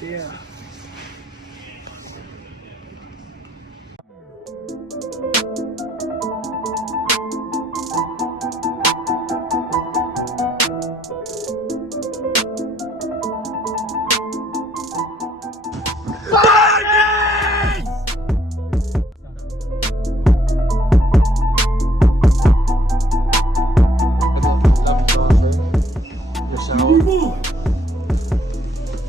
Ikea.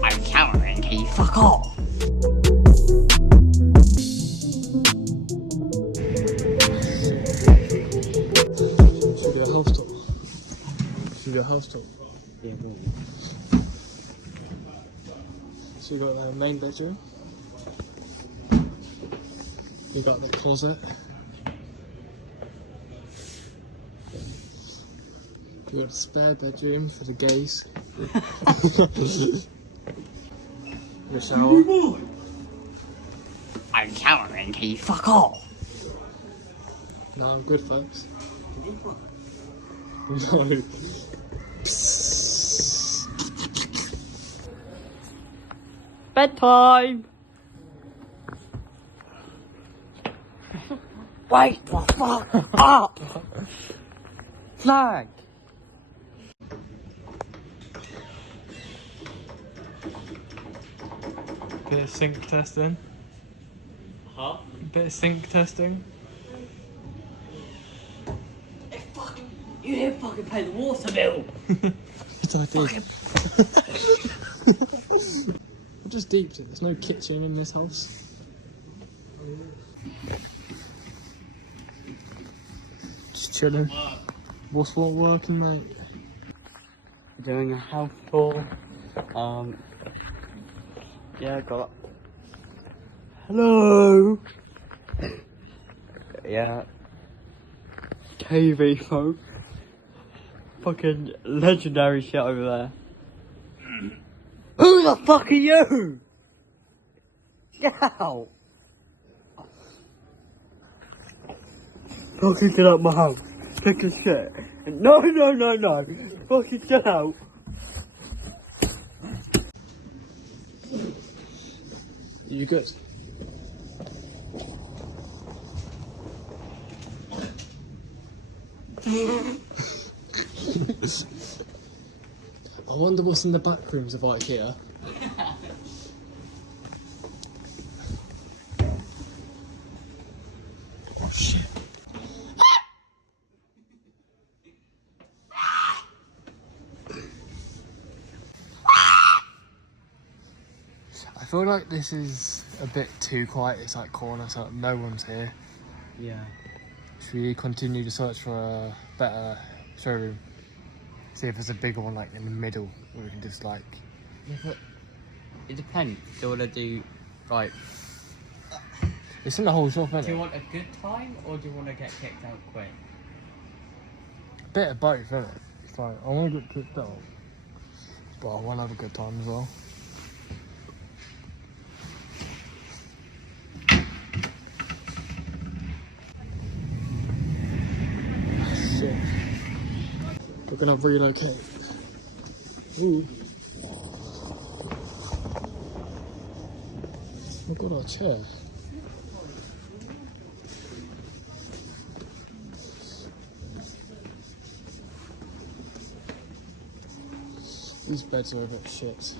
I'm countering key, fuck off! Should we do a house tour? Should we do a house tour? Yeah, go on. So you got the main bedroom. You got the closet. You got a spare bedroom for the gays. Your shower. I'm countering key, fuck off! No, I'm good, folks. No. Bedtime! Wait the fuck up! Flag! Bit of sink testing. Huh? Bit of sink testing. You didn't fucking pay the water bill! Yes, I did. I just deeped it. There's no kitchen in this house. Just chilling. What's not working, mate? Doing a house tour. Yeah, got. Hello! Yeah. TV show. Fucking legendary shit over there. Who the fuck are you? Get out! Fucking get out my house. Take a shit. No. Fucking get out. You good? I wonder what's in the back rooms of Ikea. Oh shit. I feel like this is a bit too quiet. It's like corner, so no one's here. Yeah. Should we continue to search for a better showroom? See if there's a bigger one like in the middle where we can just like... Yeah, but it depends. Do you want to do, like... It's in the whole shop, isn't Do you it? want a good time or do you want to get kicked out quick? A bit of both, isn't it? It's like, I want to get kicked out, but I want to have a good time as well. Shit. We're gonna relocate. Ooh. We've got our chair. These beds are a bit shit.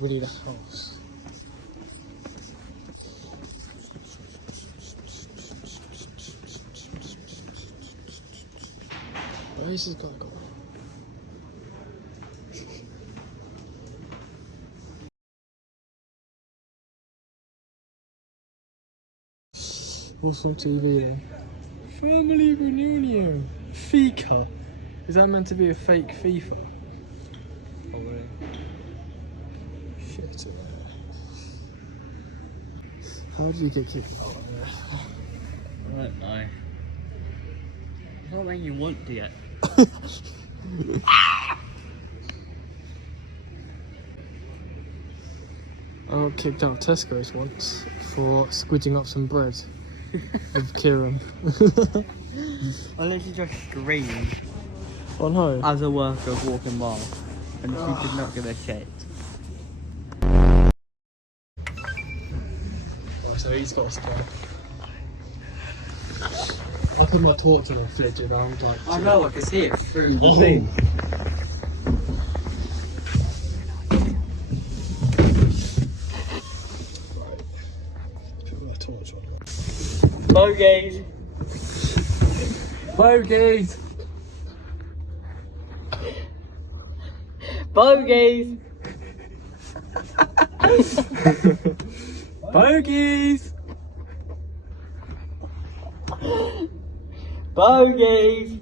We need a house. Where is this guy going? What's on TV there? Family reunion. FIFA. Is that meant to be a fake FIFA? Probably. Shit. How did you get kicked out of there? I don't know. Not when you want to get. I got kicked out of Tesco's once for squidging up some bread with Kieran. I literally just screamed On home? as a worker walking by, and she did not give a shit. so he's got a spare. I put my torch on and flipped it around like. I know, I can see it through the Oh. thing. Put my torch on. Bogeys! Bogies! Bogeys! Bogies! Bogeys!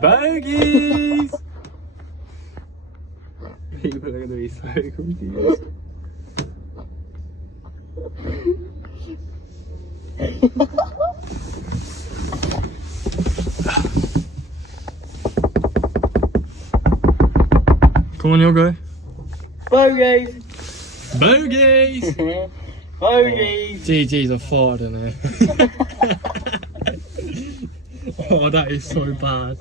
Bogies! People are going to be so confused. Come on, you'll go. Bogeys! Bogies! Bogeys! GG's a fart in there. Oh, that is so bad.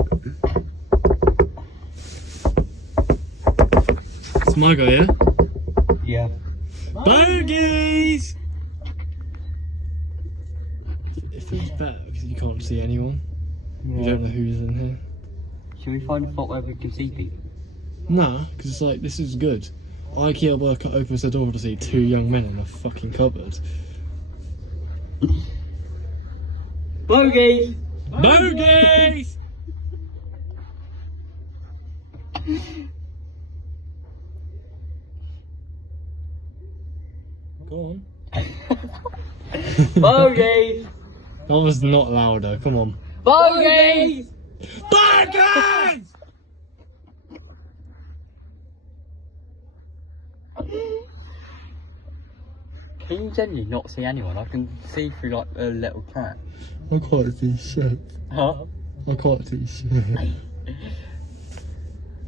It's my go, yeah? Yeah. Bogies! It feels better because you can't see anyone. You don't know who's in here. Should we find a spot where we can see people? Nah, because it's like, this is good. Ikea worker opens the door to see two young men in a fucking cupboard. Bogeys! Bogies! Go on. Bogeys! That was not louder, come on. Bogeys! Bogies! Can you genuinely not see anyone? I can see through like a little cat. I can't see shit. Huh? I can't see shit.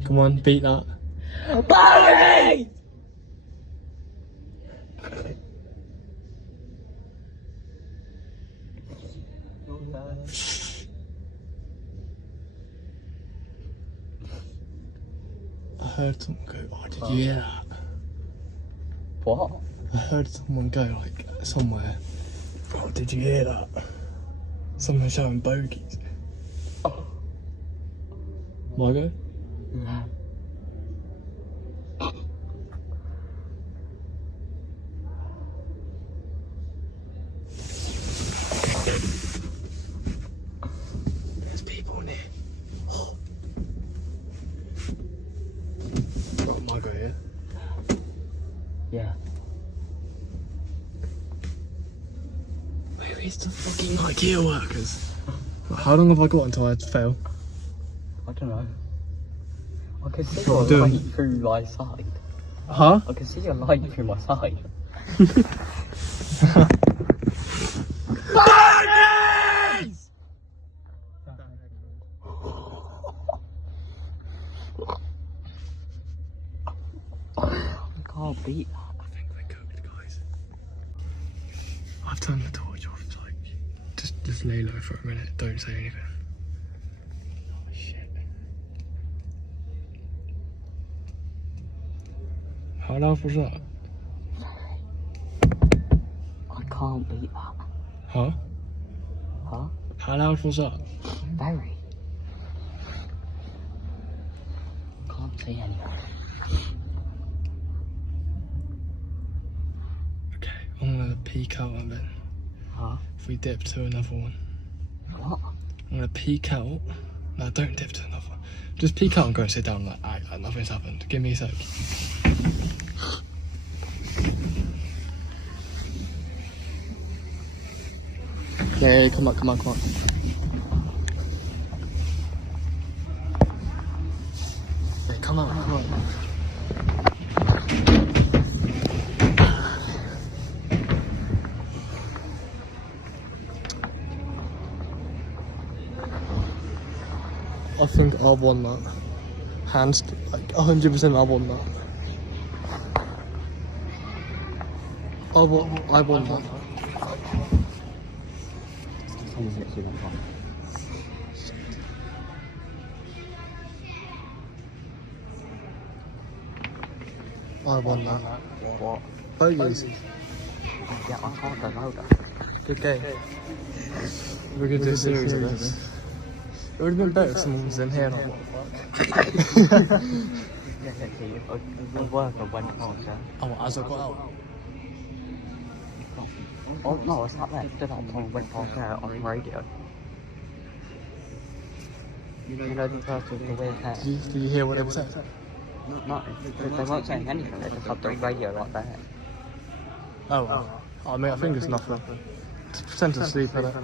Come on, beat that. Bogeys! I heard someone go, oh, did you hear that? What? I heard someone go, like, somewhere. Bro, did you hear that? Someone shouting bogies. Oh. My go? Yeah. There's people in here. Bro, my go, yeah? Yeah. Where is the fucking Ikea workers? How long have I got until I fail? I don't know. I can see What your I'm doing? light through my side. Huh? I can see your light through my side. Bogies! I can't beat that. I think we're cooked, guys. I've turned the torch off, so like, just lay low for a minute, don't say anything. Oh shit. How loud was that? I can't beat that. Huh? Huh? How loud was that? Very. Can't see anyone. Okay, I'm gonna peek out a bit. Huh? If we dip to another one. What? I'm gonna peek out. No, don't dip to another one. Just peek out and go and sit down like, act like nothing's happened. Give me a sec. Yeah, come on, come on, come on. Wait, come on, come on. I think I won that. Hands, like 100% I won that. I won that. Someone's literally went wrong. I won that. What? Bogies. Dạ, có từ lâu rồi. Good game. We're gonna do a series of this. It would have been better if someone was in here, not what Thì ở quên rồi quên không sao. Oh, as I got out. Oh no, it's not that. It's not on when on radio. You know the person the way that. Did you hear what they were saying? No, they weren't saying anything. They just had the radio like that. Oh, oh mate, I think it's nothing. Just pretend to sleep at it.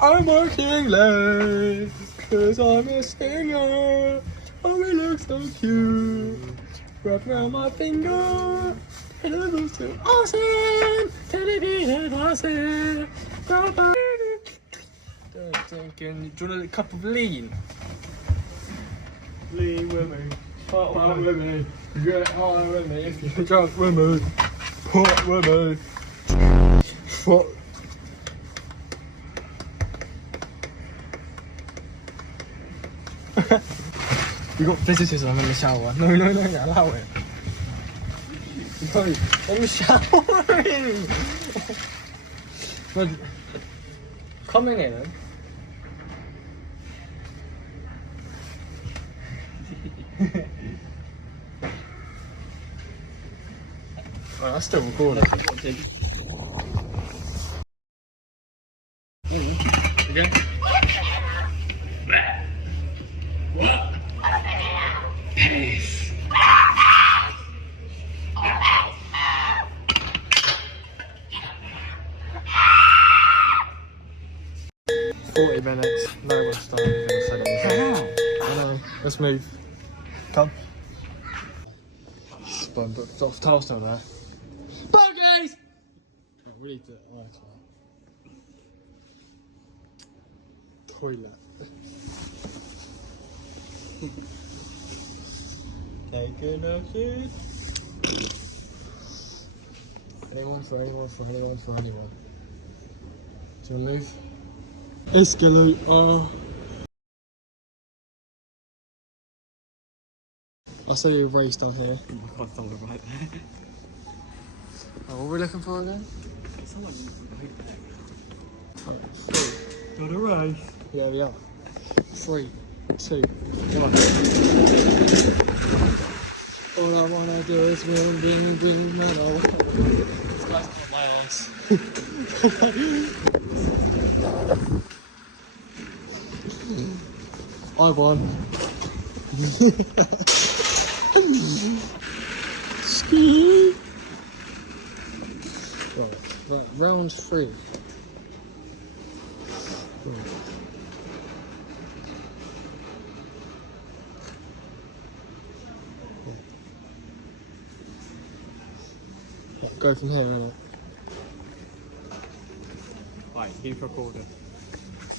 I'm working late, cause I'm a singer. Oh, it looks so cute. Wrap around my finger. And it looks so awesome. Television awesome. Thinking, do you want a cup of lean? Lean with me. Pot one with me. Get high with me. If you're drunk with me. Pot with me. What? We got visitors and I'm in the shower. No, allow it. No, I'm showering. No, come in here then. Well, that's still recording. Again? Peace. 40 minutes, no one's starting in a second. I know, let's move. Come. Spun, but off tile still there. Buggies! Oh, we need to. Oh, I can't. Toilet. Taking a shit. Anyone for anyone for anyone for anyone. Do you want to move? Escalator. I'll show you a race down here. Oh my God, someone right there. Oh, what are we looking for again? Someone right there. Alright, 3. Got a race. Yeah, we are. 3, 2. Come on. All I wanna do is win, win, win, medal. That's not my arms. I won. Ski. Right, round 3. Go from here, innit? Right, keep recording.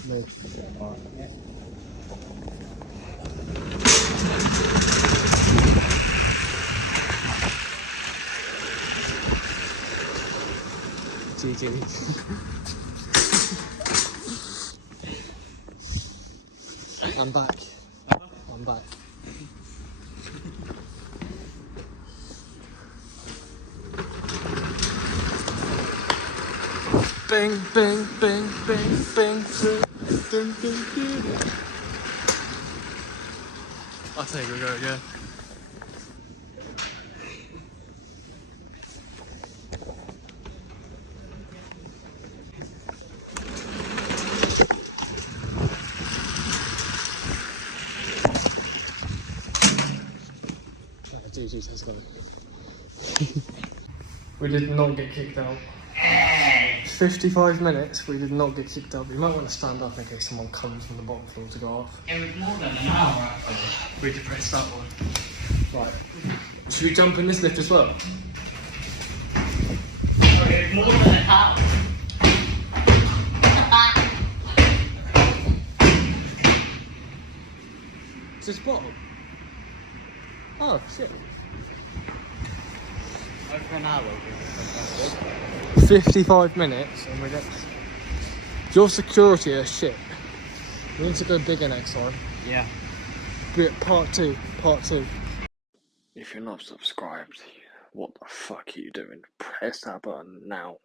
No. Alright. GG. I'm back. I'm back. Bing, bing, bing, bing, bing, bing, bing, bing, bing. I'll take a go again. GG, let's go. We did not get kicked out. 55 minutes, we did not get kicked out. We might want to stand up in case someone comes from the bottom floor to go off. It was more than an hour actually. We depressed that one. Right. Should we jump in this lift as well? It was more than an hour. Is this bottom? Oh, shit. Over an hour. 55 minutes and we get... Your security is shit. We need to go bigger next time. Yeah. Part 2. If you're not subscribed, what the fuck are you doing? Press that button now.